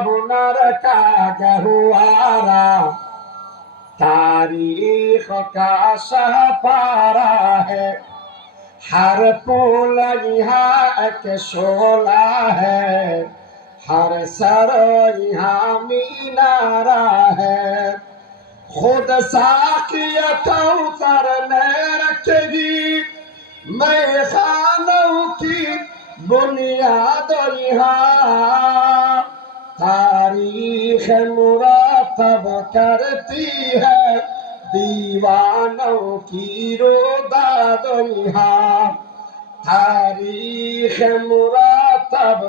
हुनर का गहुआरा, तारीख का शाहपारा है। हर पुल यहाँ एक शोला है, हर सर यहाँ मीनारा है। खुद साकिया कौसर ने रखेगी मैं खानों की बुनियाद यहाँ। तारीख मुरातब करती है दीवानों की रोदाद यहाँ। तारीख मुरातब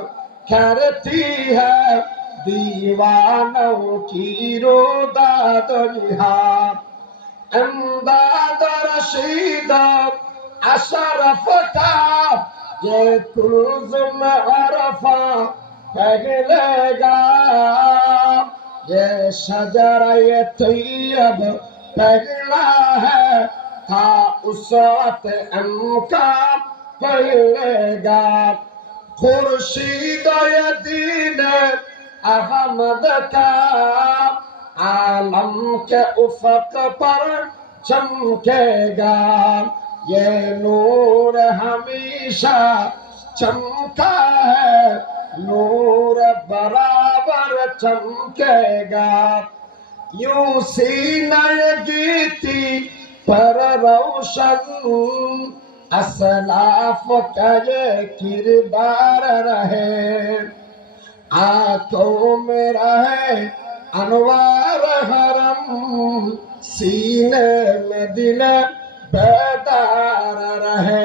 करती है दीवानों की रोदाद यहाँ। इमदाद रशीद अशरफ का ये कुल्ज़ुम अरफा पहलेगा, ये शजरा तैयब पहला है था उस वक्त इनका पहलेगा। खुर्शीद दीन अहमद का आलम के उफक पर चमकेगा, ये नूर हमेशा चमका है, नूर बराबर चमकेगा। यूं सीने गीती पर रोशन असलाफ का ये किरदार रहे। आंखों में रहे अनवार हरम, सीने में दिल बेदार रहे।